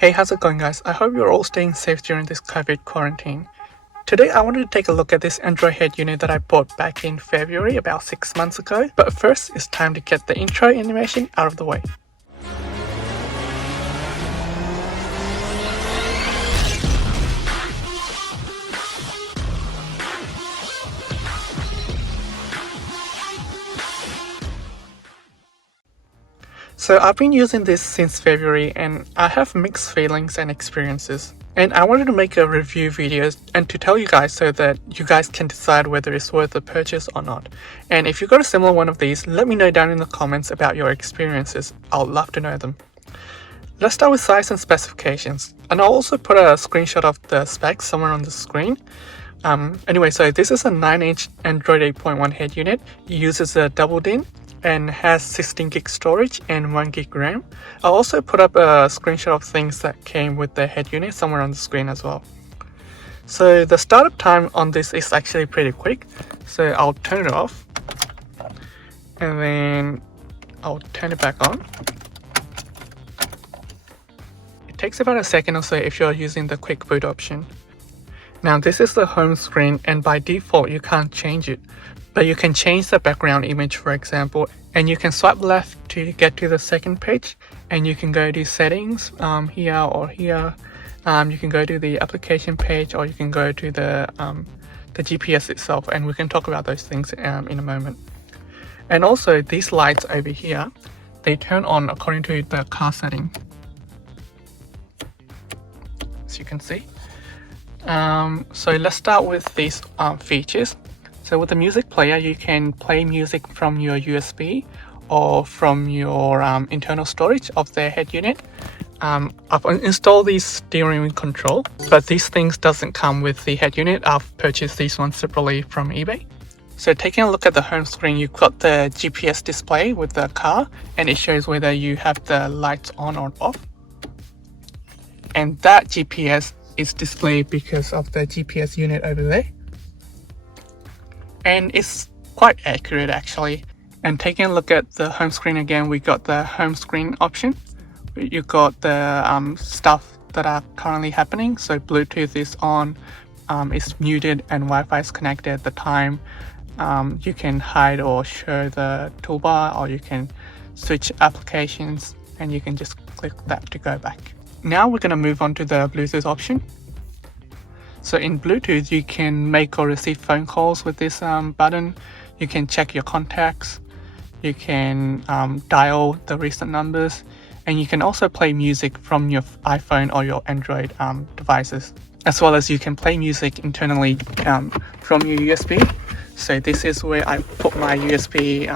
Hey, how's it going guys? I hope you're all staying safe during this COVID quarantine. Today I wanted to take a look at this Android head unit that I bought back in February about 6 months ago. But first, it's time to get the intro animation out of the way. So I've been using this since February and I have mixed feelings and experiences. And I wanted to make a review video and to tell you guys so that you guys can decide whether it's worth the purchase or not. And if you got a similar one of these, let me know down in the comments about your experiences. I'd love to know them. Let's start with size and specifications. And I'll also put a screenshot of the specs somewhere on the screen. Anyway, so this is a 9-inch Android 8.1 head unit. It uses a double DIN and has 16 gig storage and 1 gig RAM. I'll also put up a screenshot of things that came with the head unit somewhere on the screen as well. So the startup time on this is actually pretty quick. So I'll turn it off and then I'll turn it back on. It takes about a second or so if you're using the quick boot option. Now this is the home screen and by default you can't change it. But you can change the background image, for example, and you can swipe left to get to the second page, and you can go to settings here or here. You can go to the application page, or you can go to the GPS itself, and we can talk about those things in a moment. And also these lights over here, they turn on according to the car setting, as you can see. So let's start with these features. So with the music player, you can play music from your USB or from your internal storage of the head unit. I've installed the steering wheel control, but these things doesn't come with the head unit. I've purchased these ones separately from eBay. So taking a look at the home screen, you've got the GPS display with the car, and it shows whether you have the lights on or off. And that GPS is displayed because of the GPS unit over there. And it's quite accurate actually. And taking a look at the home screen again, we got the home screen option. You got the stuff that are currently happening. So Bluetooth is on, it's muted, and Wi-Fi is connected at the time. You can hide or show the toolbar, or you can switch applications, and you can just click that to go back. Now we're going to move on to the Bluetooth option. So in Bluetooth, you can make or receive phone calls with this button. You can check your contacts. You can dial the recent numbers. And you can also play music from your iPhone or your Android devices. As well as you can play music internally from your USB. So this is where I put my USB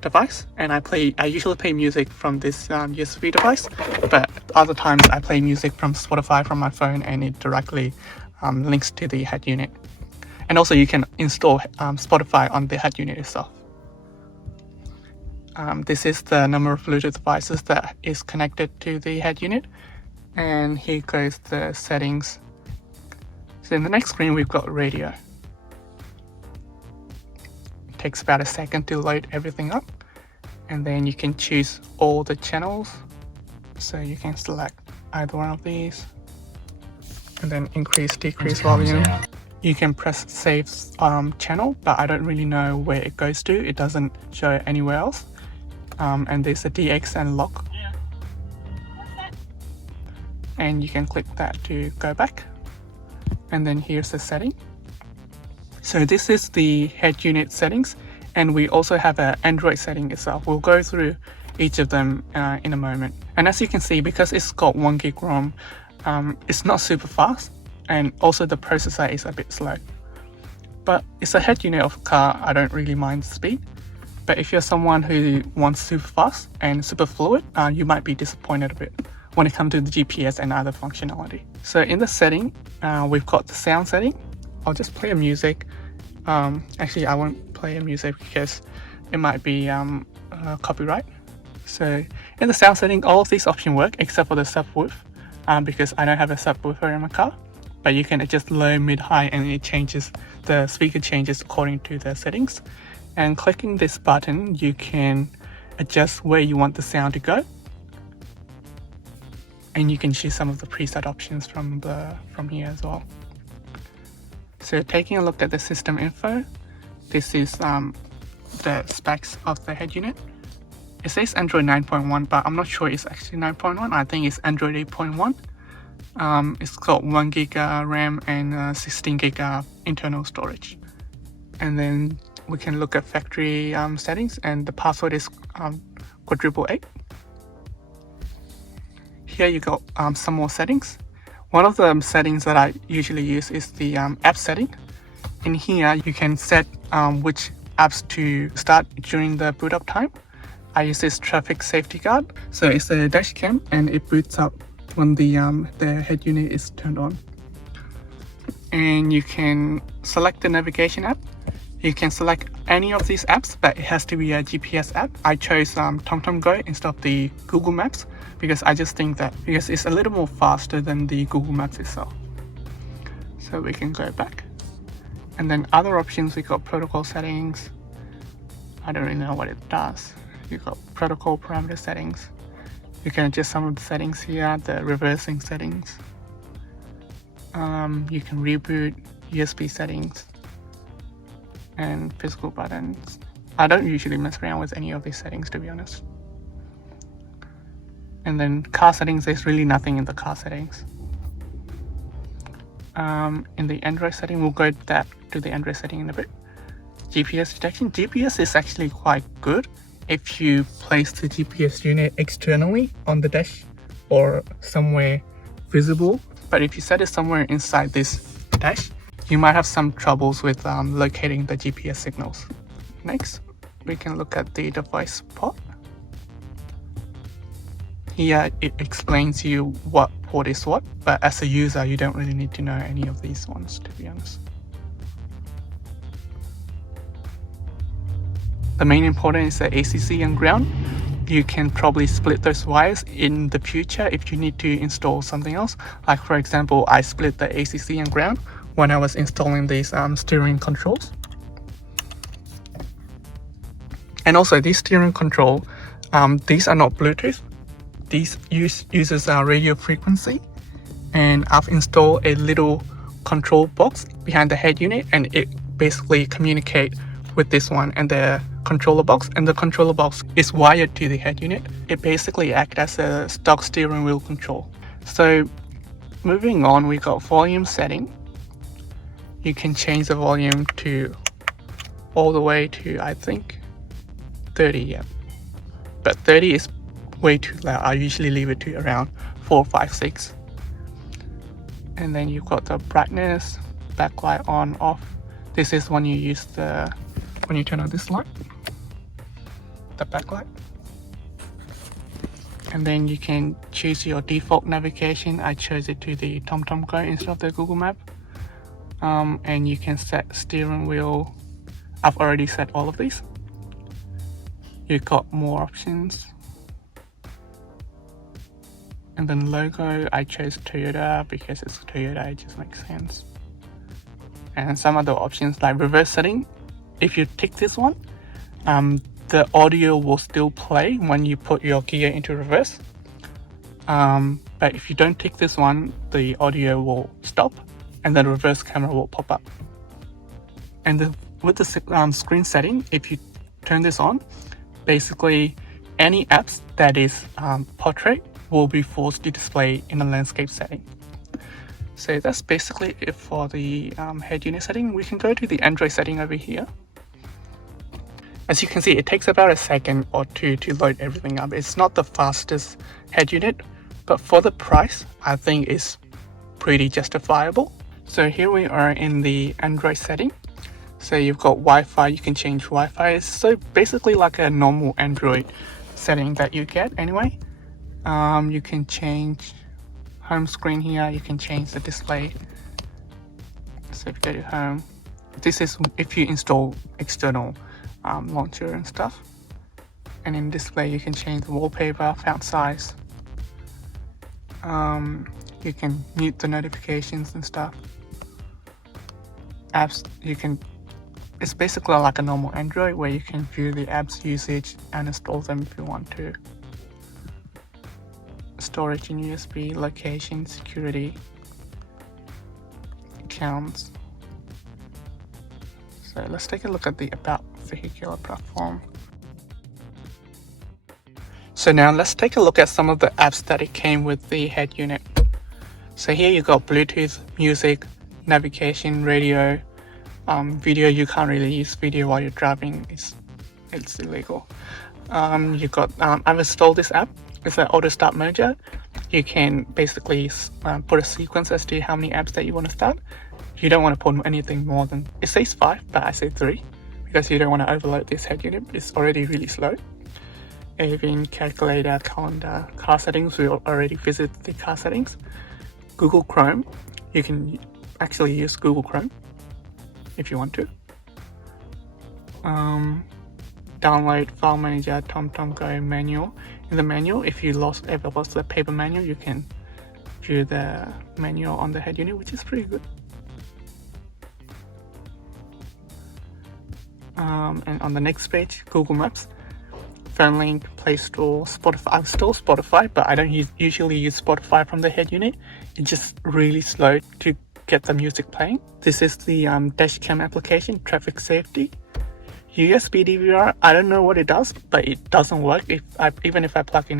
device, and I usually play music from this USB device, but other times I play music from Spotify from my phone, and it directly links to the head unit. And also you can install Spotify on the head unit itself. This is the number of Bluetooth devices that is connected to the head unit, and here goes the settings. So in the next screen we've got radio. Takes about a second to load everything up, and then you can choose all the channels. So you can select either one of these and then increase, decrease volume. You can press save channel, but I don't really know where it goes to. It doesn't show it anywhere else. And there's a DX and lock, and you can click that to go back. And then here's the setting. So this is the head unit settings, and we also have an Android setting itself. We'll go through each of them in a moment. And as you can see, because it's got 1 gig ROM, it's not super fast, and also the processor is a bit slow. But it's a head unit of a car, I don't really mind the speed. But if you're someone who wants super fast and super fluid, you might be disappointed a bit when it comes to the GPS and other functionality. So in the setting, we've got the sound setting. I'll just play a music. Actually, I won't play a music because it might be copyright. So in the sound setting, all of these options work except for the subwoof, because I don't have a subwoofer in my car. But you can adjust low, mid, high, and it changes, the speaker changes according to the settings. And clicking this button, you can adjust where you want the sound to go. and you can choose some of the preset options from here as well. So taking a look at the system info, this is the specs of the head unit. It says Android 9.1, but I'm not sure it's actually 9.1. I think it's Android 8.1. It's got 1 gig RAM and 16 gig internal storage. And then we can look at factory settings, and the password is quadruple 8. Here you got some more settings. One of the settings that I usually use is the app setting. In here you can set which apps to start during the boot up time. I use this traffic safety guard. So it's a dash cam and it boots up when the head unit is turned on. And you can select the navigation app. You can select any of these apps, but it has to be a GPS app. I chose TomTom Go instead of the Google Maps because I just think that it's a little more faster than the Google Maps itself. So we can go back. And then other options, we got protocol settings. I don't really know what it does. You got protocol parameter settings. You can adjust some of the settings here, the reversing settings. You can reboot, USB settings, and physical buttons. I don't usually mess around with any of these settings, to be honest. And then car settings, there's really nothing in the car settings. In the Android setting, we'll go back to the Android setting in a bit. GPS detection. GPS is actually quite good if you place the GPS unit externally on the dash or somewhere visible. But if you set it somewhere inside this dash, you might have some troubles with locating the GPS signals. Next, we can look at the device port. Here it explains you what port is what, but as a user you don't really need to know any of these ones, to be honest. The main important is the ACC and ground. You can probably split those wires in the future if you need to install something else. Like for example, I split the ACC and ground when I was installing these steering controls. And also this steering control, these are not Bluetooth. These uses radio frequency, and I've installed a little control box behind the head unit, and it basically communicates with this one and the controller box, and the controller box is wired to the head unit. It basically acts as a stock steering wheel control. So moving on, we got volume setting. You can change the volume to all the way to, I think, 30, yeah. But 30 is way too loud. I usually leave it to around 4, 5, 6. And then you've got the brightness, backlight on, off. This is when you use when you turn on this light, the backlight. And then you can choose your default navigation. I chose it to the TomTom Go instead of the Google Map. And you can set steering wheel. I've already set all of these. You've got more options. And then logo, I chose Toyota because it's Toyota, it just makes sense. And some other options like reverse setting. If you tick this one, the audio will still play when you put your gear into reverse. But if you don't tick this one, the audio will stop and the reverse camera will pop up. And with the screen setting, if you turn this on, basically any apps that is portrait will be forced to display in the landscape setting. So that's basically it for the head unit setting. We can go to the Android setting over here. As you can see, it takes about a second or two to load everything up. It's not the fastest head unit, but for the price, I think it's pretty justifiable. So here we are in the Android setting. So you've got Wi-Fi, you can change Wi-Fi. It's so basically like a normal Android setting that you get anyway. You can change home screen here, you can change the display. So if you go to home, this is if you install external launcher and stuff. And in display you can change the wallpaper, font size. You can mute the notifications and stuff. Apps, it's basically like a normal Android where you can view the apps usage and install them if you want to. Storage storage in USB, location, security, accounts. So let's take a look at the About Vehicular platform. So now let's take a look at some of the apps that it came with the head unit. So here you got Bluetooth, music, navigation, radio, video. You can't really use video while you're driving, it's illegal. You got I've installed this app. It's an auto start manager. You can basically put a sequence as to how many apps that you want to start. You don't want to put anything more than, it says 5, but I say 3 because you don't want to overload this head unit. It's already really slow. Even calculator, calendar, car settings, we already visited the car settings. Google Chrome, you can actually use Google Chrome if you want to. Download file manager, TomTom Go manual. In the manual, if you ever lost the paper manual, you can view the manual on the head unit, which is pretty good. And on the next page, Google Maps, phone link, Play Store, Spotify. I install Spotify, but I don't usually use Spotify from the head unit. It's just really slow to get the music playing. This is the dashcam application, traffic safety. USB DVR, I don't know what it does, but it doesn't work even if I plug in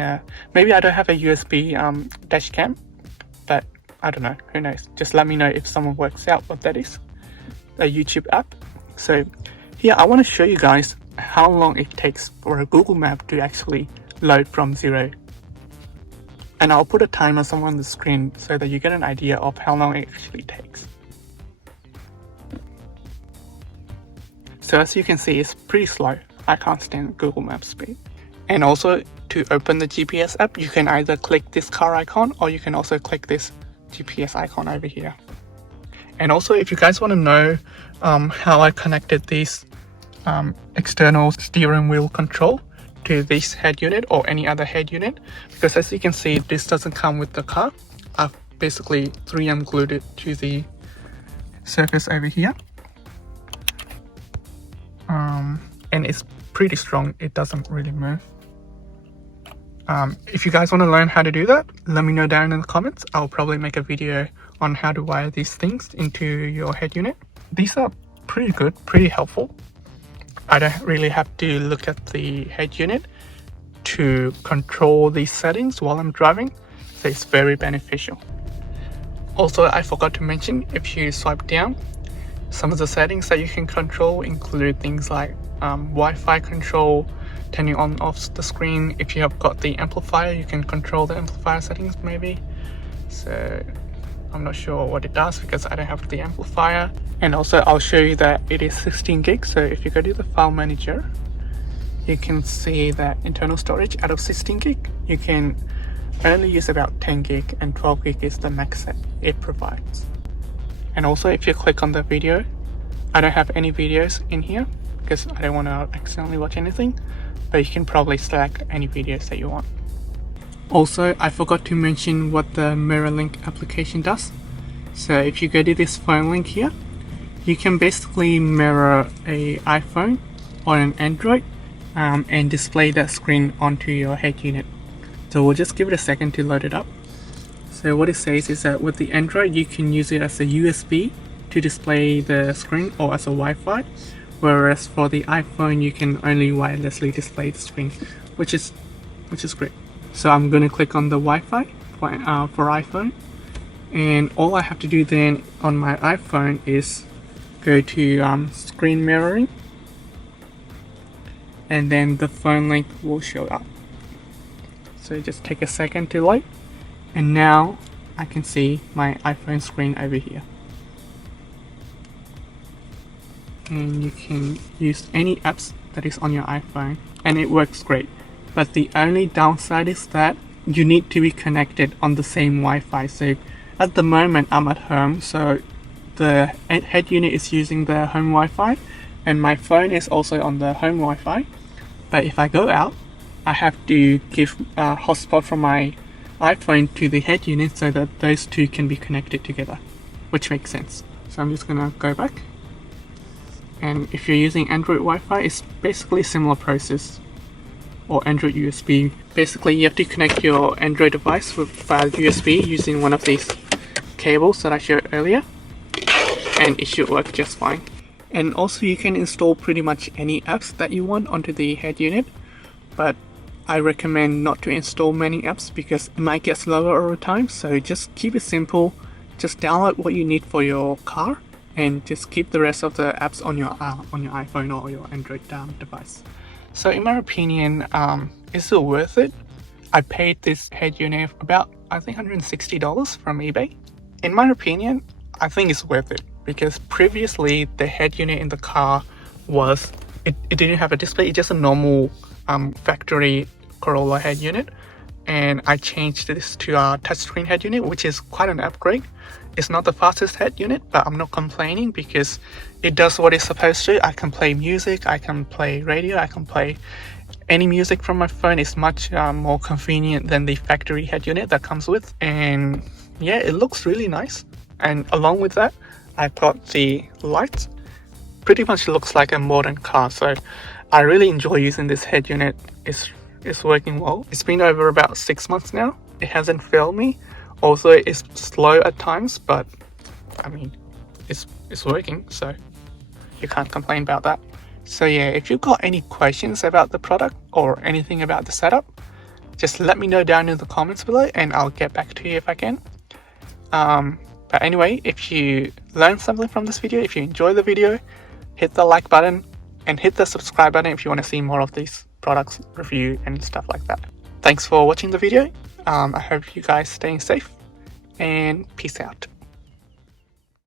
maybe I don't have a USB dashcam, but I don't know, who knows. Just let me know if someone works out what that is. A YouTube app. So here I want to show you guys how long it takes for a Google map to actually load from 0. And I'll put a timer somewhere on the screen so that you get an idea of how long it actually takes. So as you can see, it's pretty slow. I can't stand Google Maps speed. And also, to open the GPS app, you can either click this car icon or you can also click this GPS icon over here. And also, if you guys want to know how I connected this external steering wheel control to this head unit or any other head unit, because as you can see, this doesn't come with the car. I've basically 3M glued it to the surface over here. And it's pretty strong, it doesn't really move. If you guys want to learn how to do that, let me know down in the comments. I'll probably make a video on how to wire these things into your head unit. These are pretty good, pretty helpful. I don't really have to look at the head unit to control these settings while I'm driving, so it's very beneficial. Also, I forgot to mention, if you swipe down, some of the settings that you can control include things like Wi-Fi control, turning on off the screen. If you have got the amplifier, you can control the amplifier settings maybe. So I'm not sure what it does because I don't have the amplifier. And also I'll show you that it is 16 gigs. So if you go to the file manager, you can see that internal storage out of 16 gig, you can only use about 10 gig and 12 gig is the max that it provides. And also if you click on the video, I don't have any videos in here because I don't want to accidentally watch anything, but you can probably select any videos that you want. Also, I forgot to mention what the mirror link application does. So if you go to this phone link here, you can basically mirror a iPhone or an Android and display that screen onto your head unit. So we'll just give it a second to load it up. So what it says is that with the Android, you can use it as a USB to display the screen or as a Wi-Fi, whereas for the iPhone, you can only wirelessly display the screen, which is great. So I'm going to click on the Wi-Fi for iPhone, and all I have to do then on my iPhone is go to screen mirroring, and then the phone link will show up. So just take a second to load, and now I can see my iPhone screen over here. And you can use any apps that is on your iPhone, and it works great. But the only downside is that you need to be connected on the same Wi-Fi. So at the moment I'm at home, so the head unit is using the home Wi-Fi and my phone is also on the home Wi-Fi. But if I go out, I have to give a hotspot from my iPhone to the head unit so that those two can be connected together, which makes sense. So I'm just gonna go back. And if you're using Android Wi-Fi, it's basically a similar process. or Android USB. Basically, you have to connect your Android device via USB using one of these cables that I showed earlier, and it should work just fine. And also you can install pretty much any apps that you want onto the head unit, but I recommend not to install many apps because it might get slower over time. So just keep it simple, just download what you need for your car and just keep the rest of the apps on your iPhone or your Android device. So in my opinion, it's still worth it. I paid this head unit about, I think, $160 from eBay. In my opinion, I think it's worth it because previously the head unit in the car was, it didn't have a display, it's just a normal factory Corolla head unit, and I changed this to a touchscreen head unit, which is quite an upgrade. It's not the fastest head unit, but I'm not complaining because it does what it's supposed to. I can play music, I can play radio, I can play any music from my phone. It's much more convenient than the factory head unit that comes with, and yeah, it looks really nice. And along with that, I've got the lights. Pretty much looks like a modern car, so I really enjoy using this head unit. It's working well. It's been over about 6 months now. It hasn't failed me. Also, it's slow at times, but I mean, it's working, so you can't complain about that. So yeah, if you've got any questions about the product or anything about the setup, just let me know down in the comments below and I'll get back to you if I can. But anyway, if you learned something from this video, if you enjoyed the video, hit the like button and hit the subscribe button if you want to see more of these products review and stuff like that. Thanks for watching the video. I hope you guys staying safe and peace out.